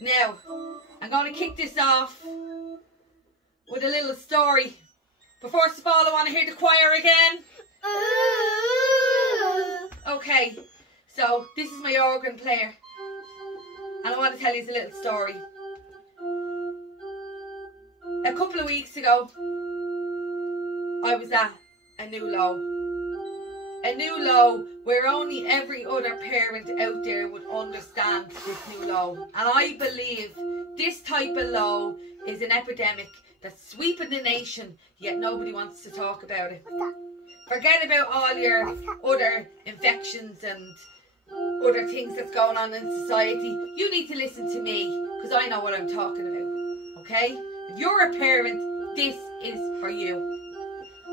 Now, I'm going to kick this off with a little story. But first of all, I want to hear the choir again. Okay, so this is my organ player. And I want to tell you a little story. A couple of weeks ago, I was at a new low. A new low where only every other parent out there would understand this new low. And I believe this type of low is an epidemic that's sweeping the nation, yet nobody wants to talk about it. Forget about all your other infections and other things that's going on in society. You need to listen to me, because I know what I'm talking about. Okay? If you're a parent, this is for you.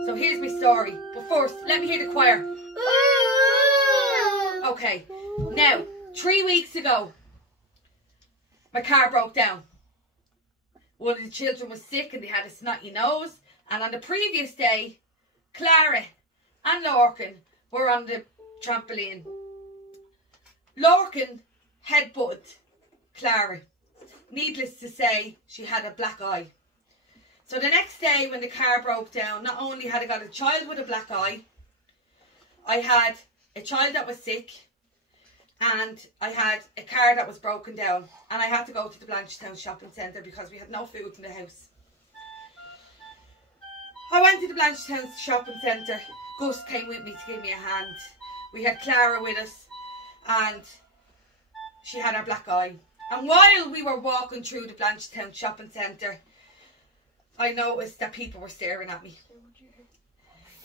So here's my story. But first, let me hear the choir. Okay. Now, 3 weeks ago, my car broke down. One of the children was sick and they had a snotty nose. And on the previous day, Clara and Lorcan were on the trampoline. Lorcan headbutted Clara. Needless to say, she had a black eye. So the next day when the car broke down, not only had I got a child with a black eye, I had a child that was sick, and I had a car that was broken down, and I had to go to the Blanchetown shopping centre because we had no food in the house. I went to the Blanchetown shopping centre. Gus came with me to give me a hand. We had Clara with us, and she had her black eye. And while we were walking through the Blanchetown shopping centre, I noticed that people were staring at me.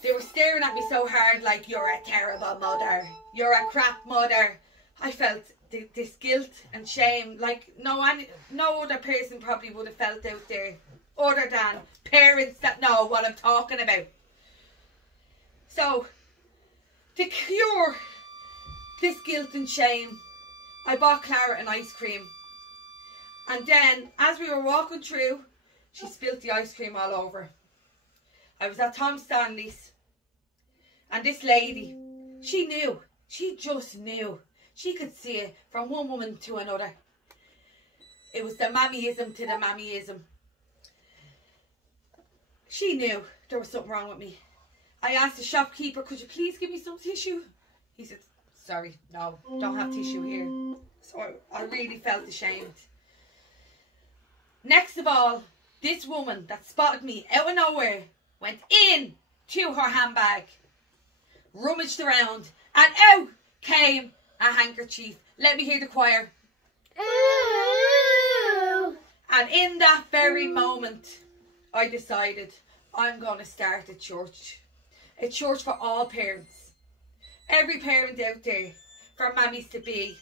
They were staring at me so hard, like, you're a terrible mother. You're a crap mother. I felt this guilt and shame like no other person probably would have felt out there, other than parents that know what I'm talking about. So, to cure this guilt and shame, I bought Clara an ice cream. And then, as we were walking through, she spilt the ice cream all over. I was at Tom Stanley's, and this lady, she knew. She just knew. She could see it from one woman to another. It was the mammyism to the mammyism. She knew there was something wrong with me. I asked the shopkeeper, could you please give me some tissue? He said, sorry, no, don't have tissue here. So I really felt ashamed. Next of all, this woman that spotted me out of nowhere went in to her handbag, rummaged around, and out came a handkerchief. Let me hear the choir. Ooh. And in that very moment, I decided I'm going to start a church. A church for all parents. Every parent out there. For mammies to be.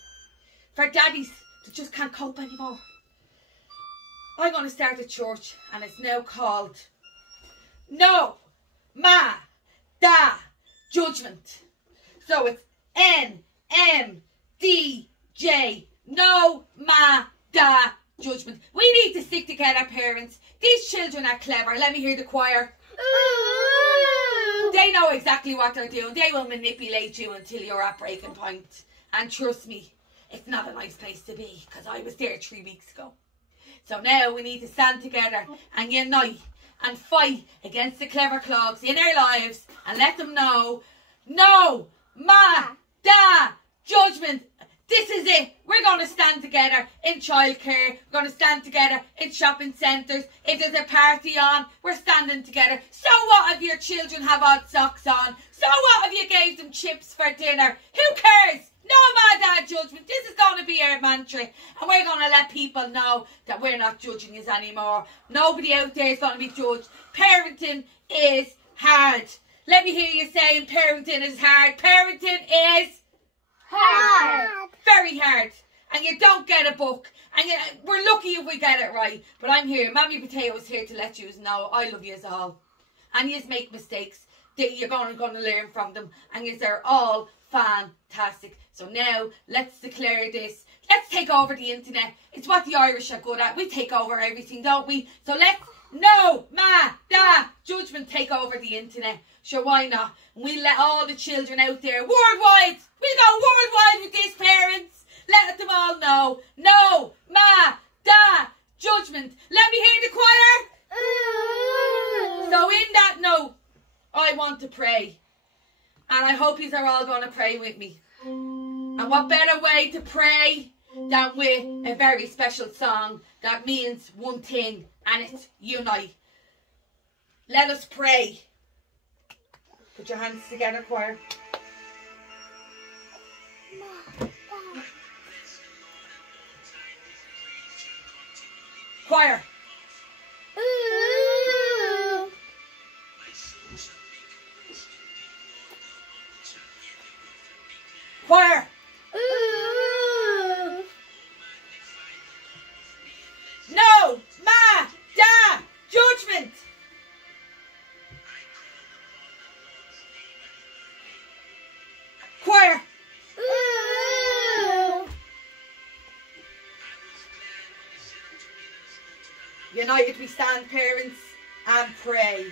For daddies that just can't cope anymore. I'm going to start a church, and it's now called No Ma Da Judgment. So it's NMDJ. No Ma Da Judgment. We need to stick together, parents. These children are clever. Let me hear the choir. Ooh. They know exactly what they're doing. They will manipulate you until you're at breaking point. And trust me, it's not a nice place to be, because I was there 3 weeks ago. So now we need to stand together and unite and fight against the clever clogs in our lives and let them know, no ma da judgment. This is it. We're going to stand together in childcare. We're going to stand together in shopping centres. If there's a party on, we're standing together. So what if your children have odd socks on? So what if you gave them chips for dinner? Who cares? No ma da judgment. This is going to be our mantra, and we're going to let people know that we're not judging you anymore. Nobody out there is going to be judged. Parenting is hard. Let me hear you saying parenting is hard. Parenting is hard. Very hard. And you don't get a book. And we're lucky if we get it right. But I'm here. Mammy Potato is here to let you know I love you all. And you make mistakes that you're going to learn from them. And they're all fantastic. So now, let's declare this. Let's take over the internet. It's what the Irish are good at. We take over everything, don't we? So let's, no ma da judgment, take over the internet. Sure, why not? We let all the children out there worldwide. We go worldwide with these parents. Let them all know. No ma judgment. Let me hear the choir. So in that note, I want to pray. And I hope you are all going to pray with me. And what better way to pray than with a very special song that means one thing, and it's unite. Let us pray. Put your hands together, choir. Choir. Choir. No, ma, da, judgment. Choir. United we stand, parents, and pray.